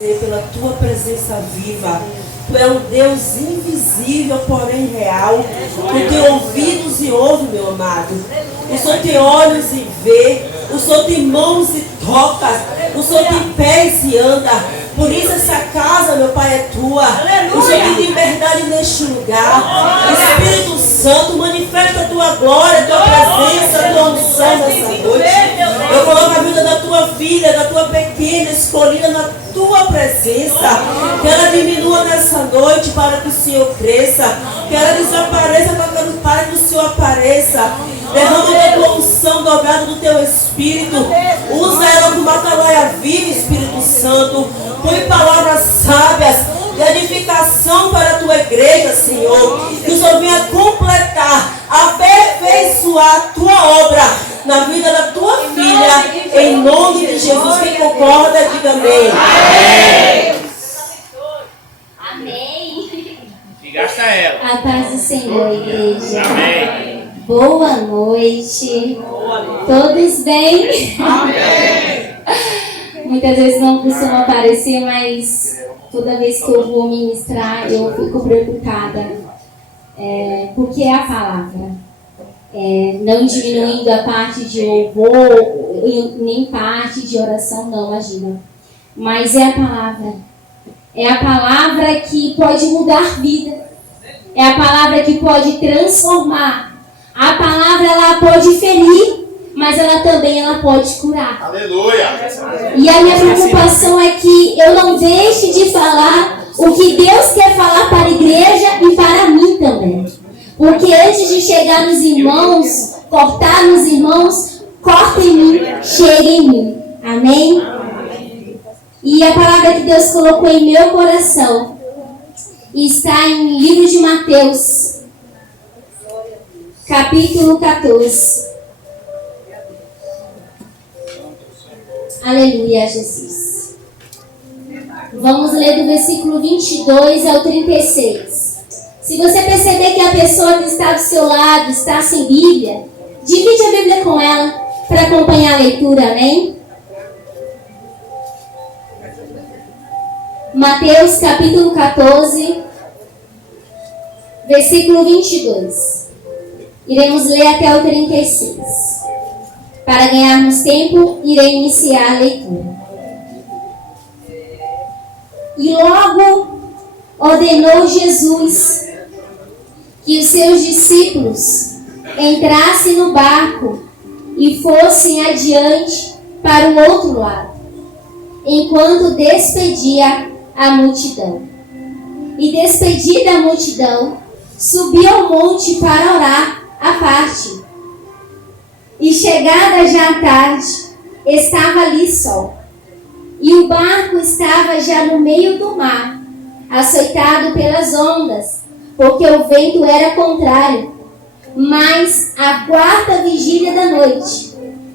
Pela tua presença viva. Tu é um Deus invisível, porém real. Tu tem ouvidos e ouve, meu amado. O Senhor tem olhos e vê. O Senhor tem mãos e toca. O Senhor tem pés e anda. Por isso essa casa, meu Pai, é tua. O Senhor tem liberdade neste lugar. Espírito Santo, manifesta a tua glória, a tua presença, a tua unção nessa noite. Eu coloco a vida da tua filha, da tua pequena, escolhida na tua presença. Que ela diminua nessa noite para que o Senhor cresça. Que ela desapareça para que o Senhor apareça. Derrama da tua unção dobrada do teu Espírito. Usa ela como atalaia viva, Espírito Santo. Põe palavras sábias de edificação para a tua igreja, Senhor. Que o Senhor venha completar, aperfeiçoar a tua obra na vida da tua filha. Em nome de Jesus. Quem concorda, diga amém. Amém. E gasta ela. A paz do Senhor, igreja. Amém. Boa noite. Todos bem? Amém. Muitas vezes não costuma aparecer, mas toda vez que eu vou ministrar, eu fico preocupada. Porque é a palavra. Não diminuindo a parte de louvor, nem parte de oração, não, imagina. Mas é a palavra. É a palavra que pode mudar vida. É a palavra que pode transformar. A palavra, ela pode ferir, mas ela também pode curar. Aleluia. E a minha preocupação é que eu não deixe de falar o que Deus quer falar para a igreja e para mim também. Porque antes de chegar nos irmãos, cortar nos irmãos, corta em mim, chega em mim. Amém? E a palavra que Deus colocou em meu coração está em livro de Mateus, capítulo 14. Aleluia, Jesus. Vamos ler do versículo 22 ao 36. Se você perceber que a pessoa que está do seu lado está sem Bíblia, divide a Bíblia com ela para acompanhar a leitura, amém? Mateus capítulo 14, versículo 22. Iremos ler até o 36. Para ganharmos tempo, irei iniciar a leitura. E logo ordenou Jesus que os seus discípulos entrassem no barco e fossem adiante para o outro lado, enquanto despedia a multidão. E despedida a multidão, subiu ao monte para orar à parte. E chegada já a tarde, estava ali só. E o barco estava já no meio do mar, açoitado pelas ondas, porque o vento era contrário. Mas, à quarta vigília da noite,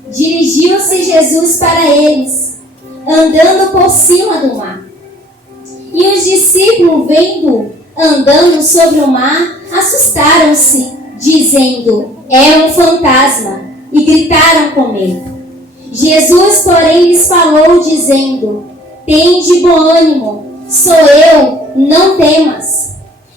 dirigiu-se Jesus para eles, andando por cima do mar. E os discípulos, vendo andando sobre o mar, assustaram-se, dizendo: é um fantasma, e gritaram com medo. Jesus, porém, lhes falou, dizendo: tende bom ânimo, sou eu, não temas.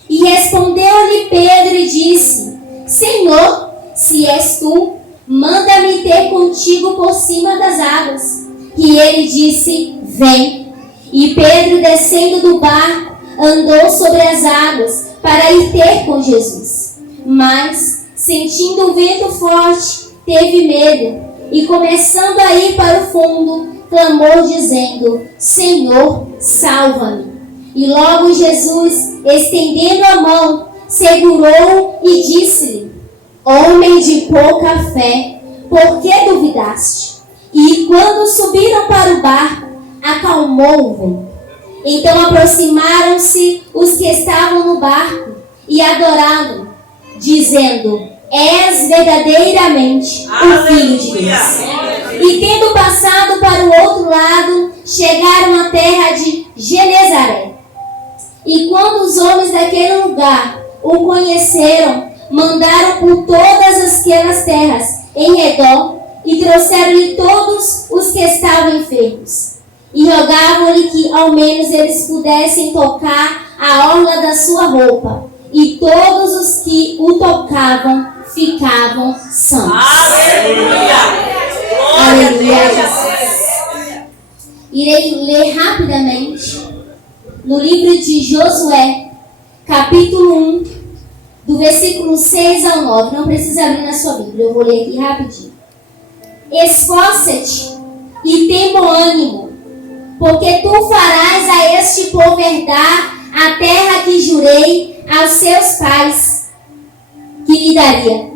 E respondeu-lhe Pedro e disse: Senhor, se és tu, manda-me ter contigo por cima das águas. E ele disse: vem. E Pedro, descendo do barco, andou sobre as águas para ir ter com Jesus. Mas, sentindo o vento forte, teve medo, e começando a ir para o fundo, clamou dizendo: Senhor, salva-me. E logo Jesus, estendendo a mão, segurou-o e disse-lhe: homem de pouca fé, por que duvidaste? E quando subiram para o barco, acalmou o vento. Então aproximaram-se os que estavam no barco e adoraram, dizendo: és verdadeiramente o Filho de Deus. E tendo passado para o outro lado, chegaram à terra de Genezaré. E quando os homens daquele lugar o conheceram, mandaram por todas aquelas terras em redor e trouxeram-lhe todos os que estavam enfermos, e rogavam-lhe que ao menos eles pudessem tocar a orla da sua roupa. E todos os que o tocavam ficavam sãos. Aleluia! Aleluia! Irei ler rapidamente no livro de Josué, capítulo 1, do versículo 6 ao 9. Não precisa abrir na sua Bíblia, eu vou ler aqui rapidinho. Esforça-te e tem bom ânimo, porque tu farás a este povo herdar a terra que jurei aos seus pais que lhe daria.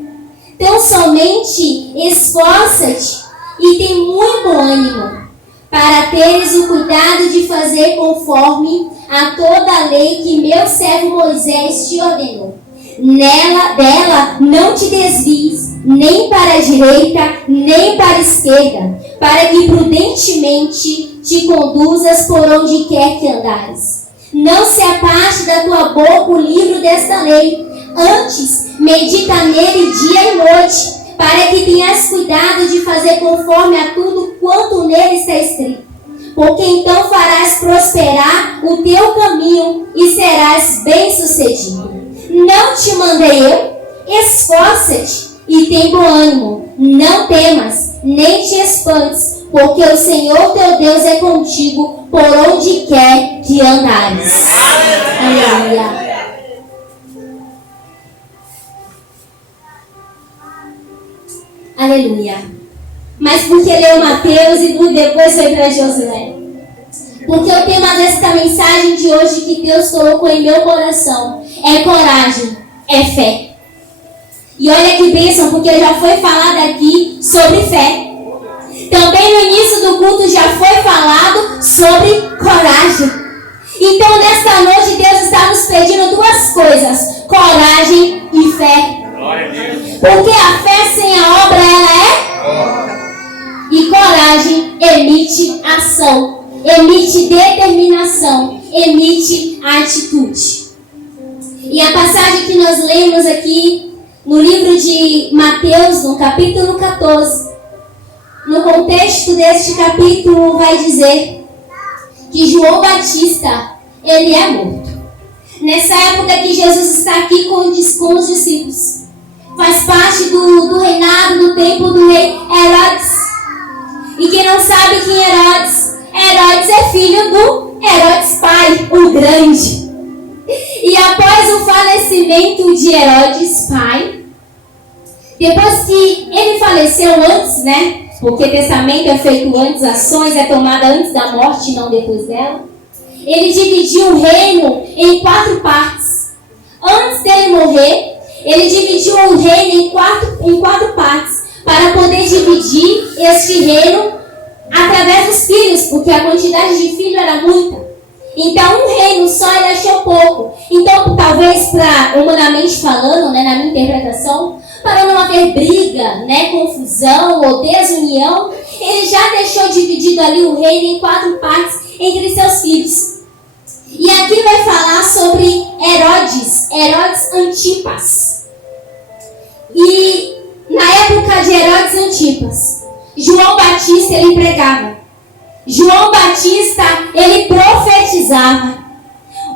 Então somente esforça-te e tem muito bom ânimo, para teres o cuidado de fazer conforme a toda a lei que meu servo Moisés te ordenou. Dela não te desvies, nem para a direita, nem para a esquerda, para que prudentemente te conduzas por onde quer que andares. Não se aparte da tua boca o livro desta lei, antes medita nele dia e noite, para que tenhas cuidado de fazer conforme a tudo quanto nele está escrito. Porque então farás prosperar o teu caminho e serás bem-sucedido. Não te mandei eu? Esforça-te e tem bom ânimo. Não temas, nem te espantes, porque o Senhor teu Deus é contigo por onde quer que andares. Aleluia. Aleluia. Mas por que leu Mateus e depois foi para Josué? Porque o tema desta mensagem de hoje que Deus colocou em meu coração é coragem, é fé. E olha que bênção, porque já foi falado aqui sobre fé. Também no início do culto já foi falado sobre coragem. Então nesta noite Deus está nos pedindo duas coisas: coragem e fé. Porque a fé sem a obra ela é? E coragem emite ação, emite determinação, emite atitude. E a passagem que nós lemos aqui no livro de Mateus, no capítulo 14, no contexto deste capítulo vai dizer que João Batista, ele é morto. Nessa época que Jesus está aqui com os discípulos. Faz parte do reinado, do tempo do rei Herodes. E quem não sabe quem é Herodes? Herodes é filho do Herodes pai, o grande. E após o falecimento de Herodes pai, depois que ele faleceu antes, né? Porque testamento é feito antes, ações é tomada antes da morte, não depois dela. Ele dividiu o reino em 4 partes. Antes dele morrer, ele dividiu o reino em quatro partes, para poder dividir este reino através dos filhos, porque a quantidade de filhos era muita. Então um reino só ele achou pouco. Então talvez, humanamente falando, né, na minha interpretação, para não haver briga, né, confusão ou desunião, ele já deixou dividido ali o reino em 4 partes entre seus filhos. E aqui vai falar sobre Herodes Antipas. E na época de Herodes Antipas, João Batista ele pregava. João Batista ele profetizava.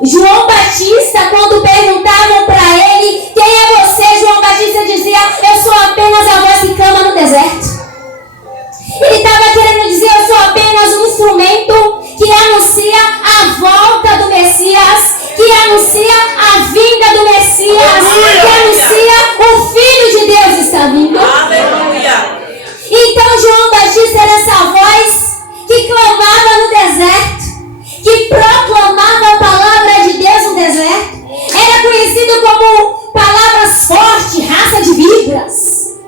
João Batista, quando perguntavam para ele: quem é você? João Batista dizia: eu sou apenas a voz que clama no deserto. Ele estava querendo dizer: eu sou apenas um instrumento que anuncia a volta do Messias, que anuncia a vinda do Messias, que anuncia o Filho de Deus está vindo. Aleluia! Então João Batista era essa voz que clamava no deserto, que proclamava a palavra de Deus no deserto. Era conhecido como palavras fortes, raça de víboras,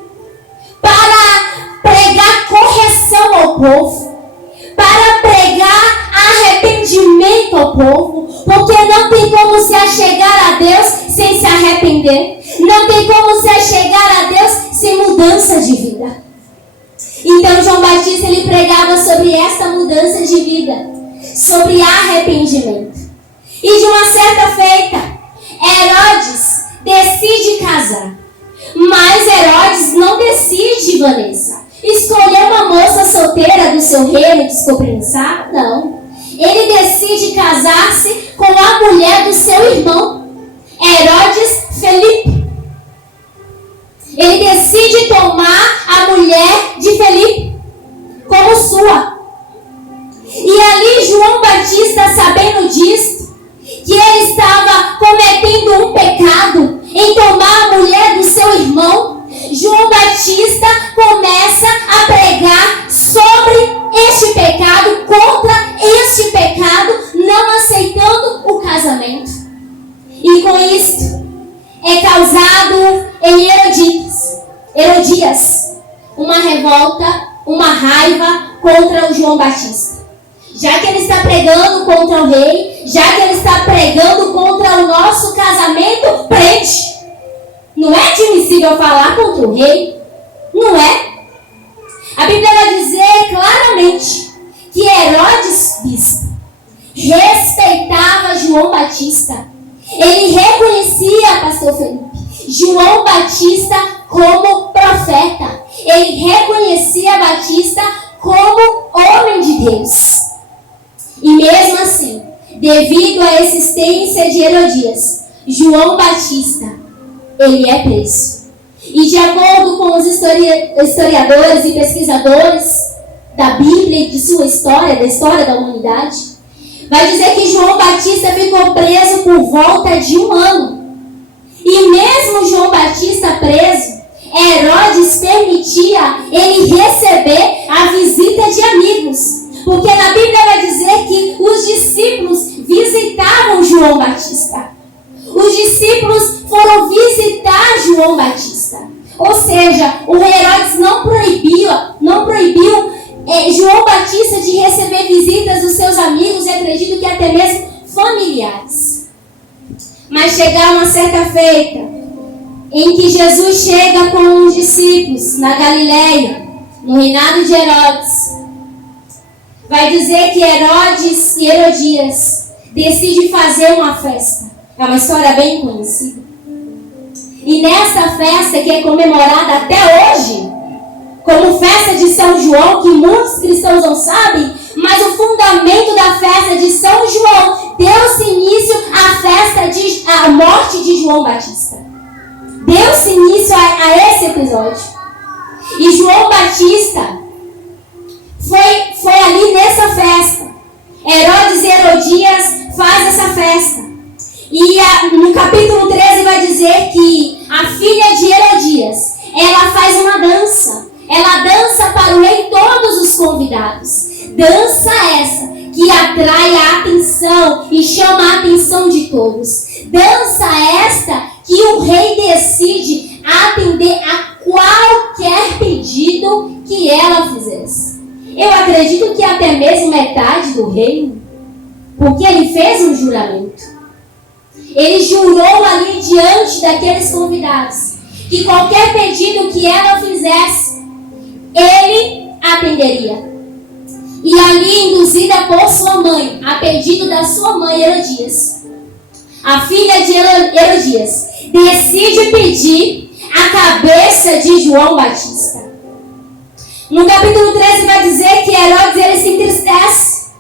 para pregar correção ao povo, para pregar arrependimento ao povo, porque não tem como se achegar a Deus sem se arrepender, não tem como se achegar a Deus sem mudança de vida. Então João Batista ele pregava sobre essa mudança de vida, sobre arrependimento. E de uma certa feita, Herodes decide casar. Mas Herodes não decide, Vanessa, escolher uma moça solteira do seu reino descompensar? Não. Ele decide casar-se com a mulher do seu irmão, Herodes Felipe. Ele decide tomar a mulher de Felipe como sua. E ali João Batista, sabendo disso, que ele estava cometendo um pecado em tomar a mulher do seu irmão, João Batista começa a pregar sobre este pecado, contra este pecado, não aceitando o casamento. E com isto é causado em Herodias uma revolta, uma raiva contra o João Batista. Já que ele está pregando contra o rei, já que ele está pregando contra o nosso casamento, prende. Não é admissível falar contra o rei. Não é. A Bíblia vai dizer claramente que Herodes, bispo, respeitava João Batista. Ele reconhecia, pastor Felipe, João Batista como profeta. Ele reconhecia Batista como homem de Deus. E mesmo assim, devido à existência de Herodias, João Batista, ele é preso. E de acordo com os historiadores e pesquisadores da Bíblia e de sua história, da história da humanidade, vai dizer que João Batista ficou preso por volta de 1 ano. E mesmo João Batista preso, Herodes permitia ele receber a visita de amigos. Porque na Bíblia vai dizer que os discípulos visitavam João Batista. Os discípulos foram visitar João Batista. Ou seja, o rei Herodes não proibiu João Batista de receber visitas dos seus amigos e acredito que até mesmo familiares. Mas chegou uma certa feita em que Jesus chega com os discípulos na Galileia, no reinado de Herodes. Vai dizer que Herodes e Herodias decidem fazer uma festa. É uma história bem conhecida. E nessa festa, que é comemorada até hoje, como festa de São João, que muitos cristãos não sabem, mas o fundamento da festa de São João deu-se início à festa à morte de João Batista. Deu-se início a esse episódio. E João Batista foi ali nessa festa. Herodes e Herodias fazem essa festa. E no capítulo 13 vai dizer que a filha de Herodias, ela faz uma dança. Ela dança para o rei todos os convidados. Dança essa que atrai a atenção e chama a atenção de todos. Dança esta que o rei decide atender a qualquer pedido que ela fizesse. Eu acredito que até mesmo metade do reino, porque ele fez um juramento. Ele jurou ali diante daqueles convidados que qualquer pedido que ela fizesse, ele atenderia. E ali, induzida por sua mãe, a pedido da sua mãe Herodias, a filha de Herodias decide pedir a cabeça de João Batista. No capítulo 13 vai dizer que Herodes ele se entristece.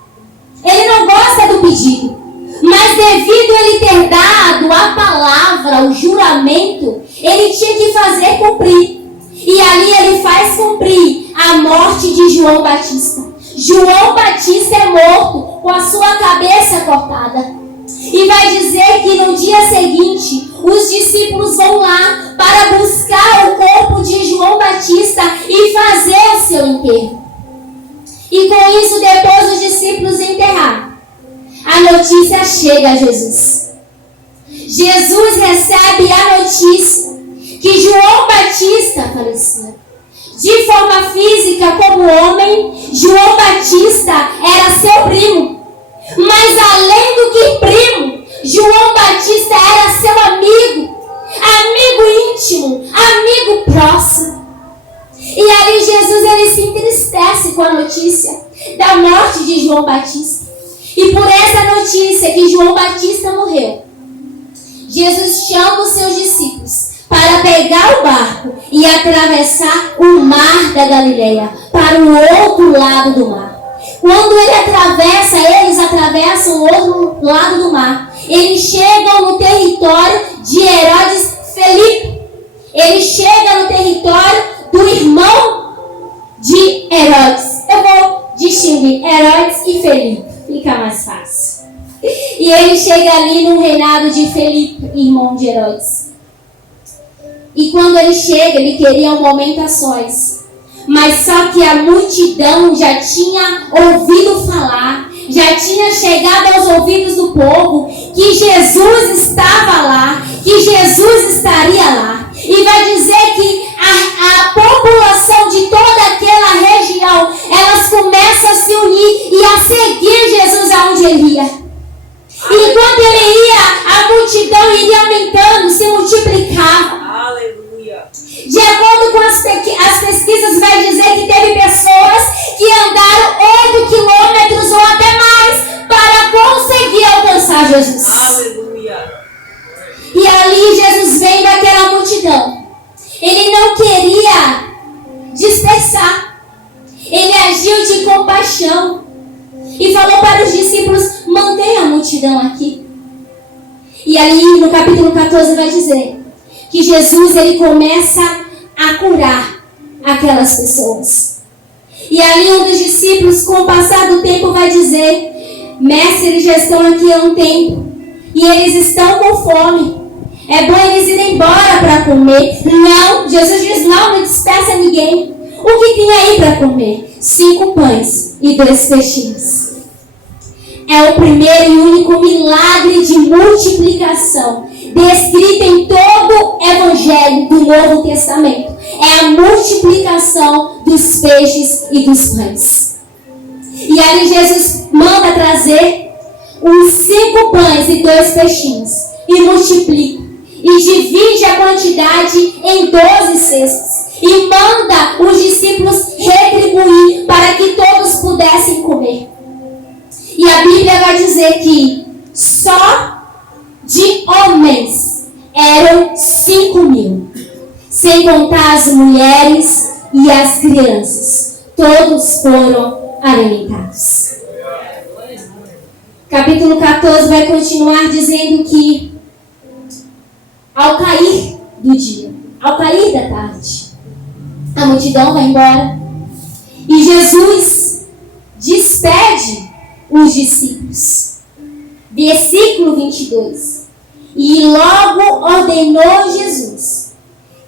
Ele não gosta do pedido. Mas devido a ele ter dado a palavra, o juramento, ele tinha que fazer cumprir. E ali ele faz cumprir a morte de João Batista. João Batista é morto com a sua cabeça cortada. E vai dizer que no dia seguinte, os discípulos vão lá para buscar o corpo de João Batista e fazer o seu enterro. E com isso, depois os discípulos enterraram, a notícia chega a Jesus. Jesus recebe a notícia que João Batista faleceu. De forma física, como homem, João Batista era seu primo. Mas além do que primo, João Batista era seu amigo. Amigo íntimo, amigo próximo. E ali Jesus ele se entristece com a notícia da morte de João Batista. E por essa notícia que João Batista morreu, Jesus chama os seus discípulos para para pegar o barco e atravessar o mar da Galileia para o outro lado do mar. Quando eles atravessam o outro lado do mar, eles chegam no território de Herodes Felipe. Ele chega no território do irmão de Herodes. Eu vou distinguir Herodes e Felipe, fica mais fácil. E ele chega ali no reinado de Felipe, irmão de Herodes. E quando ele chega, ele queria um momento a sós. Mas só que a multidão já tinha ouvido falar, já tinha chegado aos ouvidos do povo que Jesus estava lá, que Jesus estaria lá. E vai dizer que a população de toda aquela região, elas começam a se unir e a seguir Jesus aonde ele ia. E enquanto ele ia, a multidão iria aumentando, se multiplicava. Aleluia. De acordo com as pesquisas, vai dizer que teve pessoas que andaram 8 quilômetros ou até mais para conseguir alcançar Jesus. Aleluia. E ali Jesus vem daquela multidão. Ele não queria dispersar. Ele agiu de compaixão. E falou para os discípulos, mantenha a multidão aqui. E ali no capítulo 14 vai dizer que Jesus ele começa a curar aquelas pessoas. E ali um dos discípulos, com o passar do tempo, vai dizer, mestre, eles já estão aqui há um tempo. E eles estão com fome. É bom eles irem embora para comer. Não, Jesus diz, não dispersa ninguém. O que tem aí para comer? 5 pães e 2 peixinhos. É o primeiro e único milagre de multiplicação descrito em todo o Evangelho do Novo Testamento. É a multiplicação dos peixes e dos pães. E ali Jesus manda trazer os 5 pães e 2 peixinhos e multiplica. E divide a quantidade em 12 cestos. E manda os discípulos retribuir para que todos pudessem comer. E a Bíblia vai dizer que só de homens eram 5.000. Sem contar as mulheres e as crianças. Todos foram alimentados. Capítulo 14 vai continuar dizendo que ao cair do dia, ao cair da tarde, a multidão vai embora e Jesus despede os discípulos. Versículo 22. E logo ordenou Jesus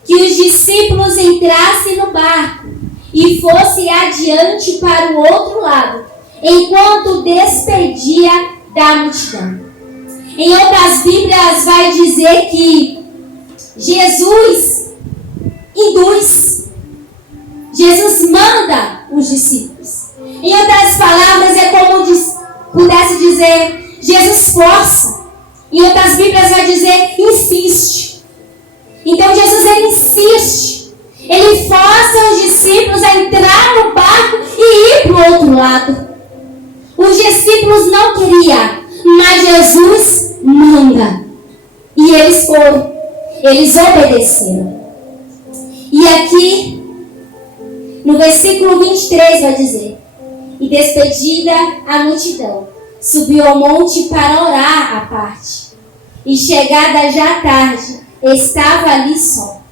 que os discípulos entrassem no barco e fossem adiante para o outro lado, enquanto despedia da multidão. Em outras Bíblias vai dizer que Jesus induz, Jesus manda os discípulos. Em outras palavras, é como pudesse dizer, Jesus força. Em outras Bíblias vai dizer, insiste. Então Jesus ele insiste. Ele força os discípulos a entrar no barco e ir para o outro lado. Os discípulos não queriam, mas Jesus manda. E eles foram. Eles obedeceram. E aqui, no versículo 23 vai dizer, e despedida a multidão, subiu ao monte para orar à parte. E chegada já à tarde, estava ali só.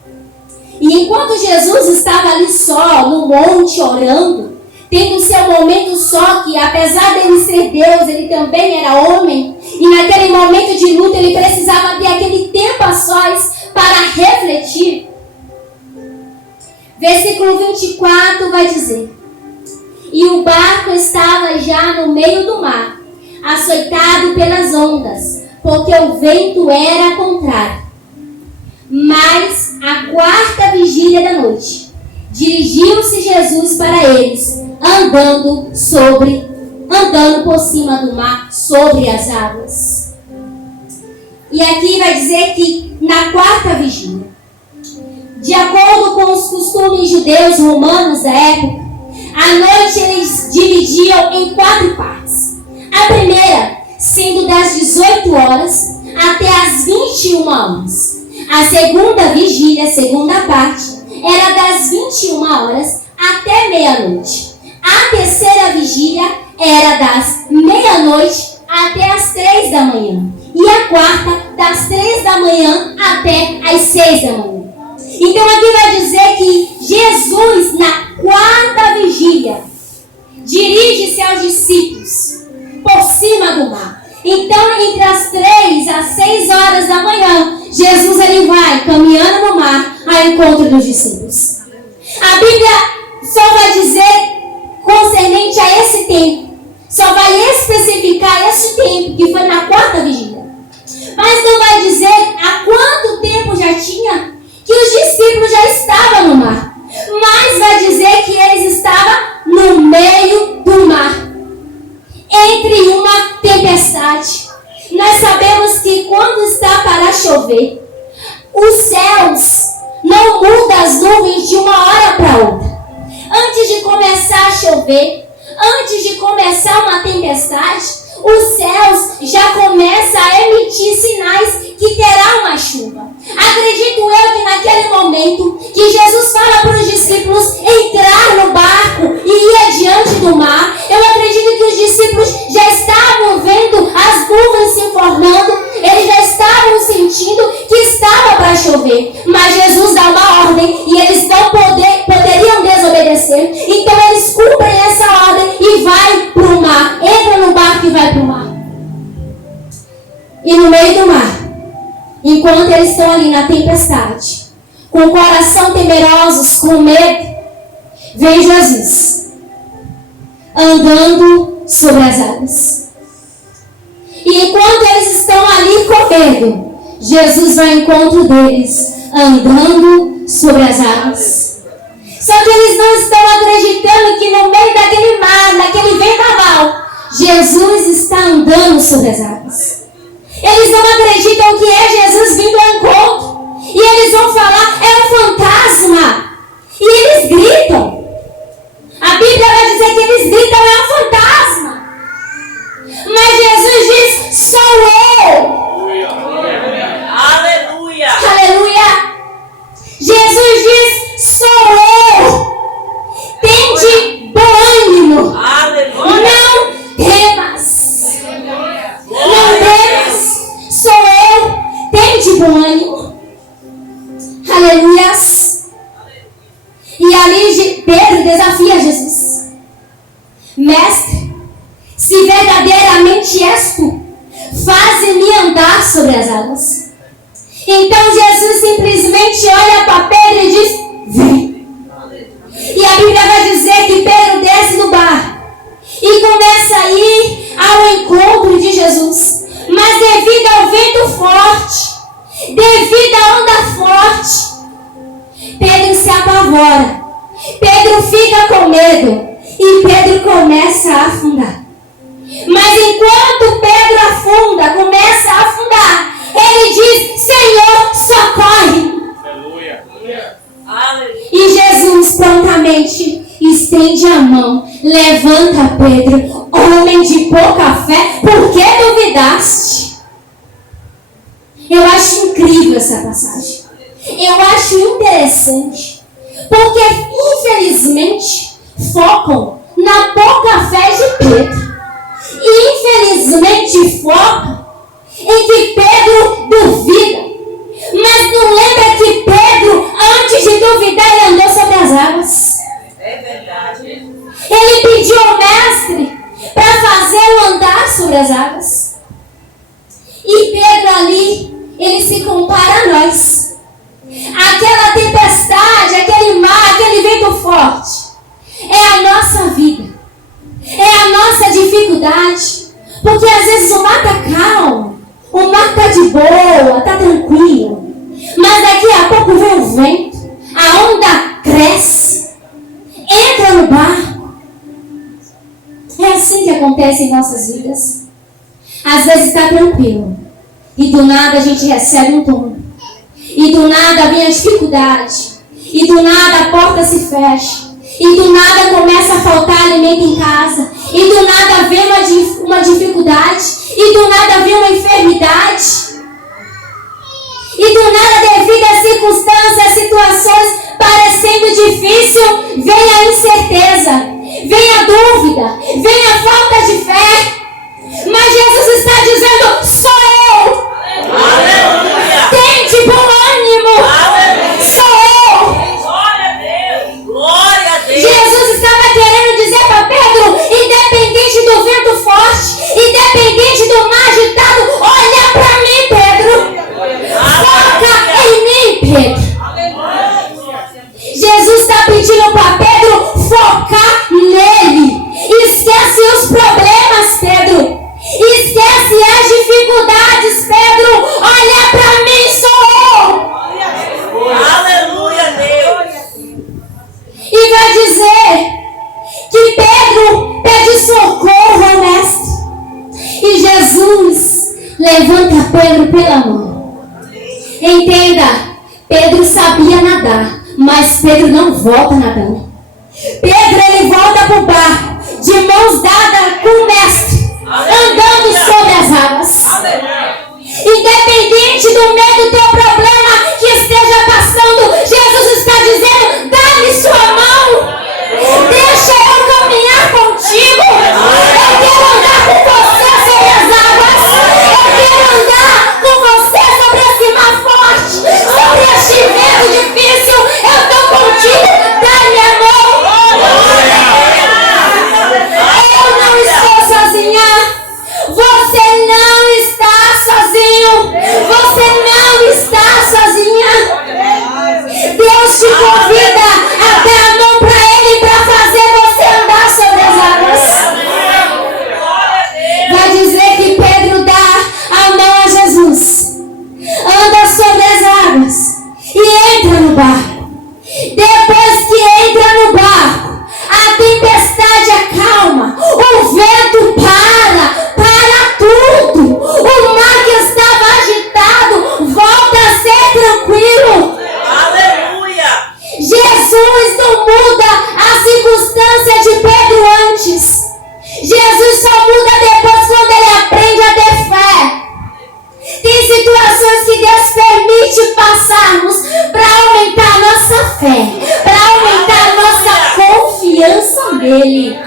E enquanto Jesus estava ali só, no monte, orando, tendo seu momento só, que apesar dele ser Deus, ele também era homem, e naquele momento de luta ele precisava ter aquele tempo a sós para refletir. Versículo 24 vai dizer, e o barco estava já no meio do mar, açoitado pelas ondas, porque o vento era contrário. Mas à 4ª vigília da noite, dirigiu-se Jesus para eles, andando por cima do mar, sobre as águas. E aqui vai dizer que na 4ª vigília, de acordo com os costumes judeus romanos da época, a noite eles dividiam em 4 partes. A primeira sendo das 18 horas até as 21 horas. A segunda vigília, segunda parte, era das 21 horas até meia-noite. A terceira vigília era das meia-noite até as 3 da manhã. E a quarta, das 3 da manhã até as 6 da manhã. Então aqui vai dizer que Jesus, na quarta vigília, dirige-se aos discípulos por cima do mar. Então, entre as 3 às 6 horas da manhã, Jesus ele vai caminhando no mar ao encontro dos discípulos. A Bíblia só vai dizer concernente a esse tempo, só vai especificar esse tempo, que foi na quarta vigília. Mas não vai dizer há quanto tempo já tinha que os discípulos já estavam no mar. Mas vai dizer que eles estavam no meio do mar, entre uma tempestade. Nós sabemos que quando está para chover, os céus não mudam as nuvens de uma hora para outra. Antes de começar a chover, antes de começar uma tempestade, os céus já começam a emitir sinais que terá uma chuva. Acredito eu que naquele momento que Jesus fala para os discípulos entrar no barco e ir adiante do mar, eu acredito que os discípulos já estavam vendo as nuvens se formando, eles já estavam sentindo que estava para chover. Mas Jesus dá uma ordem e eles não poderiam desobedecer. Então eles cumprem essa ordem e vai para o mar. Entra no barco e vai para o mar. E no meio do mar, enquanto eles estão ali na tempestade, com o coração temerosos, com medo, vem Jesus andando sobre as águas. E enquanto eles estão ali com medo, Jesus vai ao encontro deles, andando sobre as águas. Só que eles não estão acreditando que no meio daquele mar, daquele vendaval, Jesus está andando sobre as águas. Eles não acreditam que é Jesus vindo ao encontro. E eles vão falar, é um fantasma. E eles gritam. A Bíblia vai dizer que eles gritam, é um fantasma. Mas Jesus diz, sou eu. Aleluia. Aleluia. Jesus diz, sou eu. Tende bom ânimo. Aleluia. Não temas. Não temas. Sou eu. Tende bom ânimo. Aleluias. E ali Pedro desafia Jesus. Mestre, se verdadeiramente és tu, faze-me andar sobre as águas. Então Jesus simplesmente olha para Pedro e diz, vem. E a Bíblia vai dizer que Pedro desce do barco e começa a ir ao encontro de Jesus. Mas devido ao vento forte, devido à onda forte, Pedro se apavora. Pedro fica com medo e Pedro começa a afundar. Mas enquanto Pedro afunda, começa a afundar, ele diz, Senhor, socorre. Aleluia. E Jesus prontamente estende a mão, levanta Pedro, homem de pouca fé, por que duvidaste? Eu acho incrível essa passagem. Eu acho interessante, porque infelizmente focam na pouca fé de Pedro. E infelizmente focam em que Pedro duvida. Mas não lembra que Pedro, antes de duvidar, ele andou sobre as águas. É verdade. Ele pediu ao mestre para fazê-lo andar sobre as águas. E Pedro ali, ele se compara a nós. Aquela tempestade, aquele mar, aquele vento forte, é a nossa vida. É a nossa dificuldade. Porque às vezes o mar está calmo, o mar está de boa, está tranquilo. Mas daqui a pouco vem o vento, a onda cresce, entra no barco. É assim que acontece em nossas vidas. Às vezes está tranquilo e do nada a gente recebe um tombo. E do nada vem a dificuldade. E do nada a porta se fecha. E do nada começa a faltar alimento em casa. E do nada vem uma dificuldade. E do nada vem uma enfermidade. E do nada, circunstâncias, situações parecendo difícil, vem a incerteza, vem a dúvida, vem a falta de fé. Mas Jesus está dizendo: sou eu. Aleluia. Tente bom ânimo. Aleluia. Sou eu. Glória a Deus. Glória a Deus. Jesus estava querendo dizer para Pedro, independente do vento forte, independente do mar agitado, olha para mim, Pedro. Foca em mim, Pedro. Jesus está pedindo para Pedro focar nele. Esquece os problemas, Pedro. Esquece as dificuldades, Pedro. Olha para mim, sou eu. Aleluia, Deus. E vai dizer que Pedro pede socorro ao mestre. E Jesus levanta Pedro pela mão. Entenda, Pedro sabia nadar, mas Pedro não volta nadando. Pedro, ele volta para o barco, de mãos dadas com o mestre, andando sobre as águas. Independente do medo, do teu problema que esteja passando, Jesus está dizendo: dá-me sua mão. Deixa eu caminhar contigo. Eu quero andar com você sobre as águas. Eu quero andar com você sobre esse mar forte, sobre este vento difícil. Eu estou contigo. Dá-me a mão. Eu não estou sozinha. Você não está sozinho. Você não está sozinha. Deus te convida a dar a mão para Ele para fazer você andar sobre as águas. Vai dizer que Pedro dá a mão a Jesus, anda sobre as águas e entra no barco. Depois que entra no barco, a tempestade acalma, o vento para tudo. O mar que estava agitado volta a ser tranquilo. Aleluia. Jesus não muda a circunstância de Pedro antes. Jesus só muda depois quando ele aprende a ter fé. Tem situações que Deus permite passarmos para aumentar a nossa fé, para aumentar a nossa confiança nele.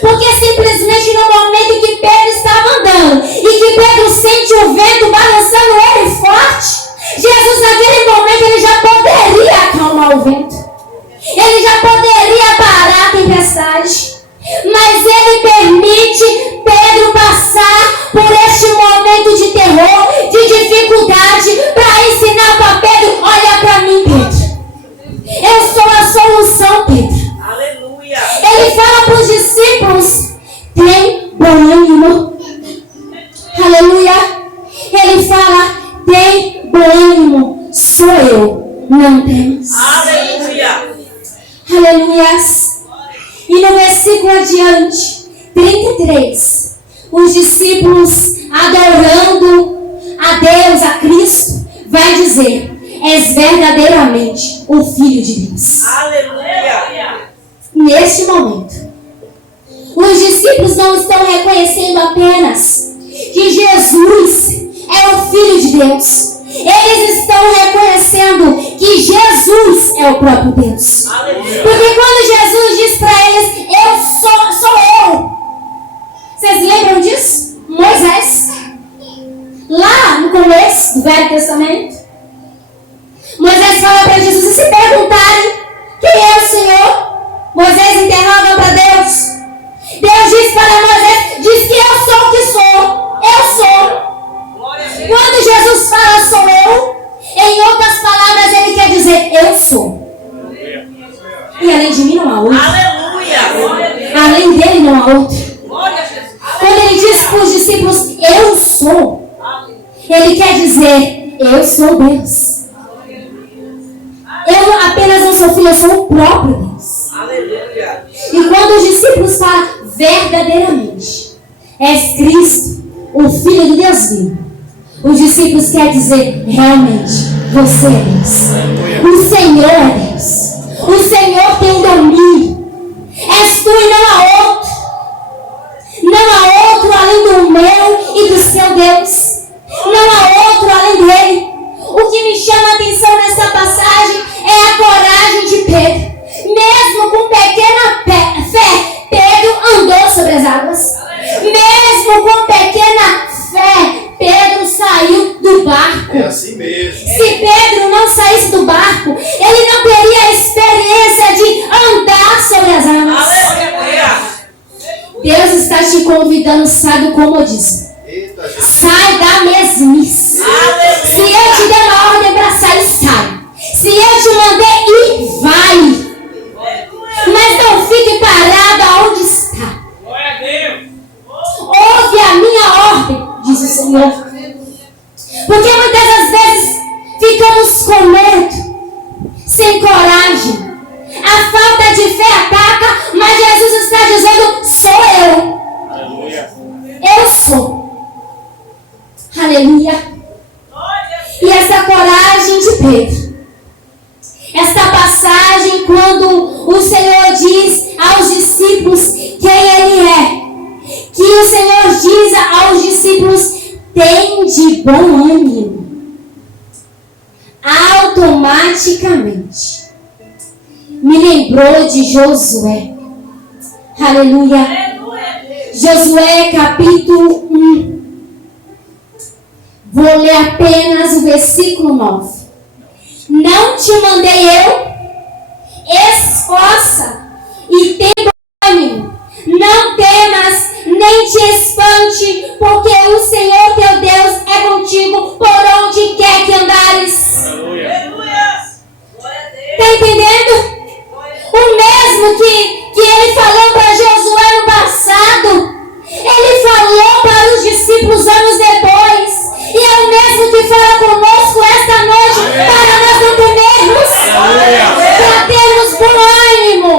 Porque simplesmente no momento que Pedro estava andando e que Pedro sente o vento balançando ele forte, Jesus naquele momento ele já poderia acalmar o vento. Ele já poderia parar a tempestade. Mas ele permite Pedro passar por este momento de terror, de dificuldade, para ensinar para Pedro: olha para mim, Pedro. Eu sou a solução, Pedro. Aleluia. Ele fala para os discípulos: tem bom ânimo. Aleluia. Ele fala: tem bom ânimo. Sou eu. Não temas. Aleluia. Aleluias. E no versículo adiante, 33, os discípulos adorando a Deus, a Cristo, vai dizer: és verdadeiramente o Filho de Deus. Aleluia. Neste momento, os discípulos não estão reconhecendo apenas que Jesus é o Filho de Deus. Eles estão reconhecendo que Jesus é o próprio Deus. Aleluia. Porque quando Jesus diz para eles: eu sou eu. Vocês lembram disso? Moisés, lá no começo do Velho Testamento, Moisés fala para Jesus: e se perguntarem quem é o Senhor? Moisés interroga para Deus. Deus diz para Moisés: diz que eu sou o que sou. Eu sou. Quando Jesus fala sou eu, em outras palavras ele quer dizer eu sou. E além de mim não há outro. Aleluia. Além dele não há outro. Quando ele diz para os discípulos eu sou, ele quer dizer eu sou Deus. Eu apenas não sou filho, eu sou o próprio Deus. Aleluia. E quando os discípulos falam verdadeiramente, és Cristo, o Filho de Deus vivo, os discípulos querem dizer realmente, você é Deus. O Senhor é Deus. O Senhor tem domínio. És tu e não há outro. Não há outro além do meu e do seu Deus. Não há outro além dele. O que me chama a atenção Pedro. Mesmo com pequena fé, Pedro andou sobre as águas. Mesmo com pequena fé, Pedro saiu do barco. É assim mesmo. Se Pedro não saísse do barco, ele não teria a experiência de andar sobre as águas. Deus está te convidando, sai do comodismo. Eita, Jesus. Sai da mesmice. Se eu te der uma ordem para sair, sai. Se eu te mandei ir, vai. Mas não fique parado aonde está. Glória a Deus. Ouve a minha ordem, diz o Senhor. Porque muitas das vezes ficamos com medo, sem coragem. A falta de fé ataca, mas Jesus está dizendo: sou eu. Aleluia. Eu sou. Aleluia. E essa coragem de Pedro, esta passagem quando o Senhor diz aos discípulos quem Ele é, que o Senhor diz aos discípulos: tem de bom ânimo. Automaticamente me lembrou de Josué. Aleluia. Josué capítulo 1. Vou ler apenas o versículo 9. Não te mandei eu? Esforça e tem bom ânimo. Não temas, nem te espante, porque o Senhor teu Deus é contigo por onde quer que andares. Aleluia. Está entendendo? O mesmo que ele falou para Josué no passado, ele falou para os discípulos anos depois. E é o mesmo que fala conosco esta noite, para nós não temermos, para termos bom ânimo,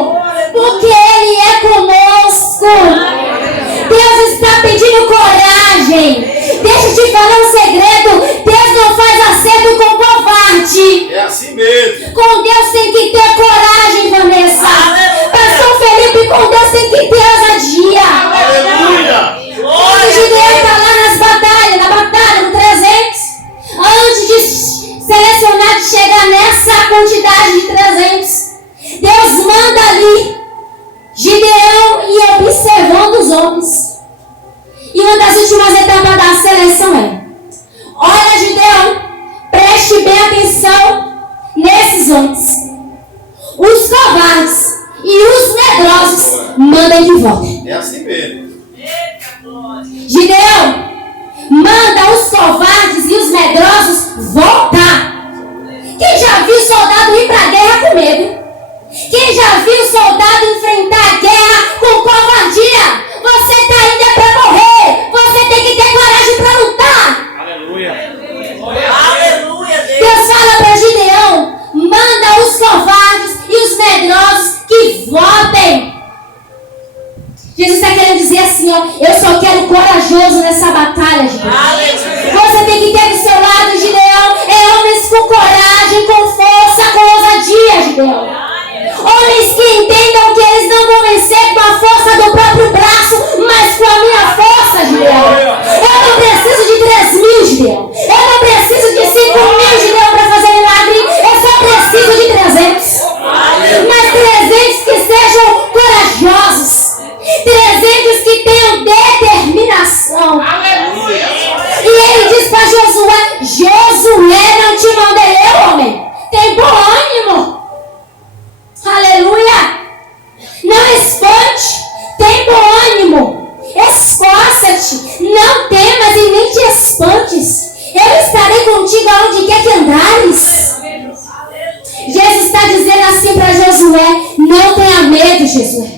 porque Ele é conosco. Deus está pedindo coragem. Deixa eu te falar um segredo: Deus não faz acerto com covarde. É assim mesmo. Com Deus tem que ter coragem, Vanessa. Pastor Felipe, com Deus tem que ter ousadia. Aleluia. Quando Gideão está lá na batalha, no 300, antes de selecionar, de chegar nessa quantidade de 300, Deus manda ali Gideão ir observando os homens. E uma das últimas etapas da seleção é: olha, Gideão, preste bem atenção nesses homens. Os covardes e os medrosos mandem de volta. É assim mesmo. Gideão, manda os covardes e os medrosos voltar. Quem já viu soldado ir para a guerra com medo? Quem já viu soldado enfrentar a guerra com covardia? Você está indo para morrer. Você tem que ter coragem para lutar. Aleluia. Deus fala para Gideão: manda os covardes e os medrosos que voltem. Jesus está querendo dizer assim, ó: eu só quero corajoso nessa batalha, Gideão. Você tem que ter do seu lado, Gideão, homens com coragem, com força, com ousadia, Gideão. Homens que entendam que eles não vão vencer com a força do próprio braço, mas com a minha força, Gideão. Eu não preciso de 3.000, Gideão. Eu não preciso de 5.000, Gideão, para fazer milagre. Eu só preciso de 300. Mas 300 que sejam corajosos. 300 que tenham determinação. E ele diz para Josué: Josué, não te mandei eu, homem. Tem bom ânimo. Aleluia. Não espante. Tem bom ânimo. Esforça-te. Não temas e nem te espantes. Eu estarei contigo aonde quer que andares. Jesus está dizendo assim para Josué: não tenha medo, Josué.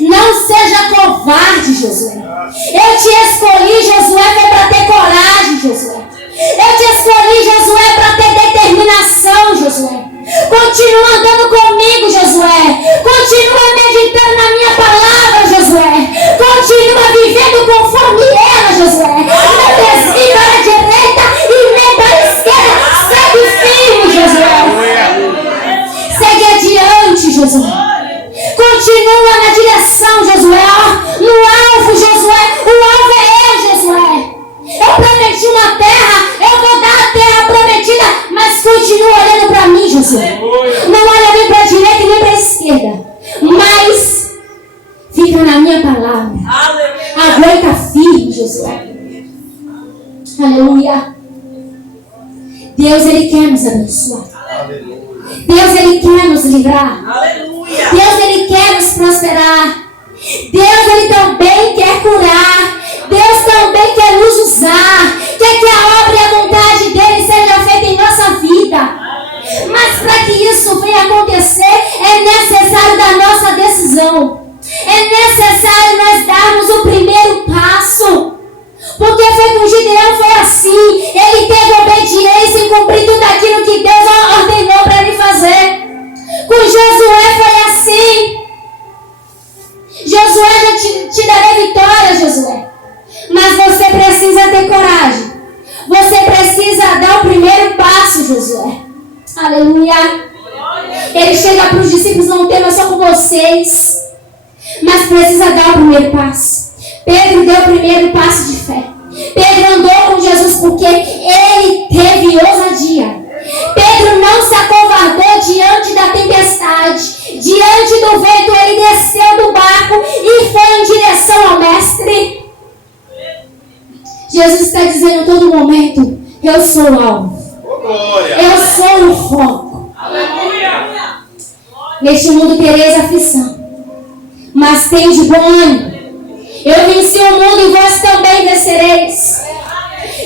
Não seja covarde, Josué. Eu te escolhi, Josué, foi para ter coragem, Josué. Eu te escolhi, Josué, para ter determinação, Josué. Continua andando comigo, Josué. Continua meditando na minha palavra, Josué. Continua vivendo conforme ela, Josué. Não desvie para a direita e nem para a esquerda. Segue firme, Josué. Segue adiante, Josué. Continua na direção, Josué. No alvo, Josué. O alvo é eu, Josué. Eu prometi uma terra. Eu vou dar a terra prometida. Mas continua olhando para mim, Josué. Não olha nem para a direita. Josué. Aleluia. Deus, Ele quer nos abençoar. Deus, Ele quer nos livrar. Aleluia. Deus, Ele quer nos prosperar. Deus, Ele também quer curar. Deus também quer nos usar. Quer que a obra e a vontade dEle seja feita em nossa vida. Mas para que isso venha acontecer, é necessário da nossa decisão. É necessário nós darmos o primeiro passo. Porque foi com Gideão, foi assim. Ele teve obediência em cumprir tudo aquilo que Deus ordenou para ele fazer. Com Josué foi assim. Josué, já te darei vitória, Josué. Mas você precisa ter coragem. Você precisa dar o primeiro passo, Josué. Aleluia. Ele chega para os discípulos: não tema, só com vocês. Mas precisa dar o primeiro passo. Pedro deu o primeiro passo de fé. Pedro andou com Jesus porque ele teve ousadia. Pedro não se acovardou diante da tempestade. Diante do vento, ele desceu do barco e foi em direção ao mestre. Jesus está dizendo em todo momento: eu sou o alvo. Eu sou o foco. Neste mundo tereis aflição, mas tende bom ânimo. Eu venci o mundo e vós também vencereis.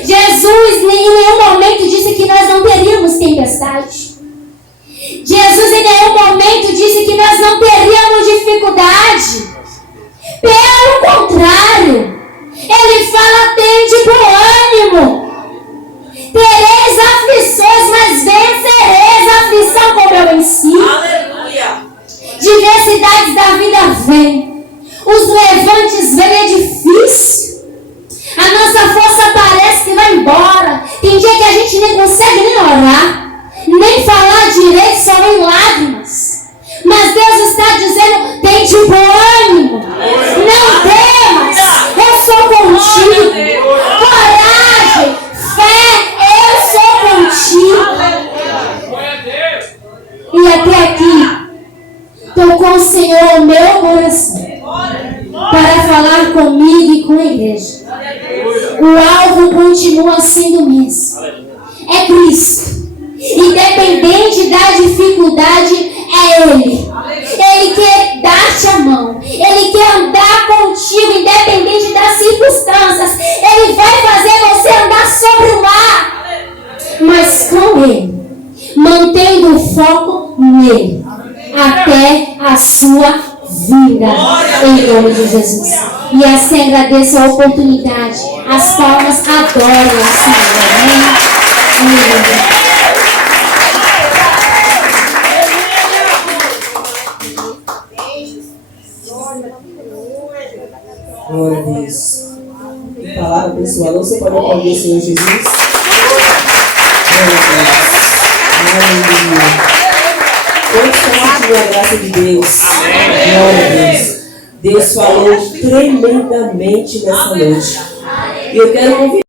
Jesus em nenhum momento disse que nós não teríamos tempestade. Jesus em nenhum momento disse que nós não teríamos dificuldade. Pelo contrário, Ele fala: tende bom ânimo. Tereis aflições, mas vencereis a aflição como eu venci. Aleluia. Diversidades da vida vêm. Os levantes vêm, é difícil. A nossa força parece que vai embora. Tem dia que a gente nem consegue nem orar, nem falar direito, só vem lágrimas. Mas Deus está dizendo: tem de bom ânimo. Não temas, eu sou contigo. Coragem, fé, eu sou contigo. E até aqui tocou o Senhor o meu coração para falar comigo e com a igreja. O alvo continua sendo o mesmo. É Cristo. Independente da dificuldade, é Ele. Ele quer dar-te a mão. Ele quer andar contigo, independente das circunstâncias. Ele vai fazer você andar sobre o mar, mas com Ele, mantendo o foco nele, até a sua vinda, em nome de Jesus. E assim agradeço a oportunidade. As palmas adoram o Senhor. Amém. Glória a Deus. Que palavra abençoada. Você pode aplaudir o Senhor Jesus? Glória a Deus. Aleluia. Quantos estão sentindo a graça de Deus? Glória a Deus. Deus falou tremendamente nessa noite. E eu quero convidar